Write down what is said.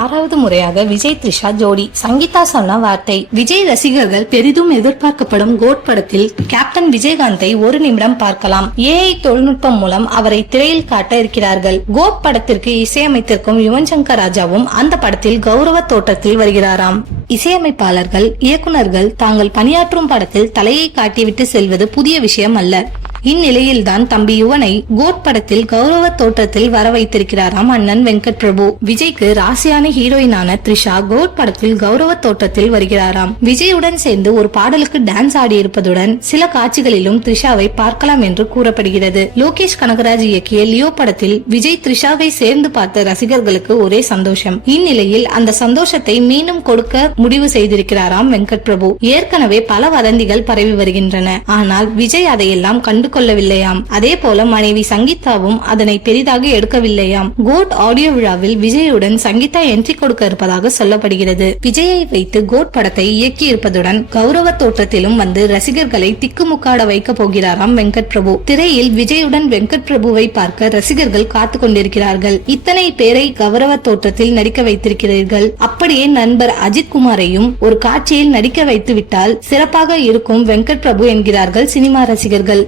6வது முறையாக விஜய் த்ரிஷா ஜோடி. சங்கீதா சொன்ன வார்த்தை. விஜய் ரசிகர்கள் பெரிதும் எதிர்பார்க்கப்படும் கோட் படத்தில் கேப்டன் விஜயகாந்தை ஒரு நிமிடம் பார்க்கலாம். AI தொழில்நுட்பம் மூலம் அவரை திரையில் காட்ட இருக்கிறார்கள். கோட் படத்திற்கு இசையமைத்திருக்கும் யுவன் சங்கர் ராஜாவும் அந்த படத்தில் கௌரவ தோற்றத்தில் வருகிறாராம். இசையமைப்பாளர்கள், இயக்குநர்கள் தாங்கள் பணியாற்றும் படத்தில் தலையை காட்டிவிட்டு செல்வது புதிய விஷயம் அல்ல. இந்நிலையில்தான் தம்பி யுவனை கோட் படத்தில் கௌரவ தோற்றத்தில் வர வைத்திருக்கிறாராம் அண்ணன் வெங்கட் பிரபு. விஜய்க்கு ராசியான ஹீரோயினான த்ரிஷா கோட் படத்தில் கௌரவ தோற்றத்தில் வருகிறாராம். விஜயுடன் சேர்ந்து ஒரு பாடலுக்கு டான்ஸ் ஆடி இருப்பதுடன் சில காட்சிகளிலும் த்ரிஷாவை பார்க்கலாம் என்று கூறப்படுகிறது. லோகேஷ் கனகராஜ் இயக்கிய லியோ படத்தில் விஜய் த்ரிஷாவை சேர்ந்து பார்த்த ரசிகர்களுக்கு ஒரே சந்தோஷம். இந்நிலையில் அந்த சந்தோஷத்தை மீண்டும் கொடுக்க முடிவு செய்திருக்கிறாராம் வெங்கட் பிரபு. ஏற்கனவே பல வதந்திகள் பரவி வருகின்றன. ஆனால் விஜய் அதையெல்லாம் கண்டு கொள்ளவில்லையாம். அதே போல மனைவி சங்கீதாவும் அதனை பெரிதாக எடுக்கவில்லையாம். கோட் ஆடியோ விழாவில் விஜயுடன் சங்கீதா என்ட்ரி கொடுக்க இருப்பதாக சொல்லப்படுகிறது. விஜயை வைத்து கோட் படத்தை இயக்கி இருப்பதுடன் கௌரவ தோற்றத்திலும் வந்து ரசிகர்களை திக்குமுக்காட வைக்க போகிறாராம் வெங்கட் பிரபு. திரையில் விஜயுடன் வெங்கட் பிரபுவை பார்க்க ரசிகர்கள் காத்து கொண்டிருக்கிறார்கள். இத்தனை பேரை கௌரவ தோற்றத்தில் நடிக்க வைத்திருக்கிறீர்கள். அப்படியே நண்பர் அஜித் குமாரையும் ஒரு காட்சியில் நடிக்க வைத்து விட்டால் சிறப்பாக இருக்கும் வெங்கட் பிரபு என்கிறார்கள் சினிமா ரசிகர்கள்.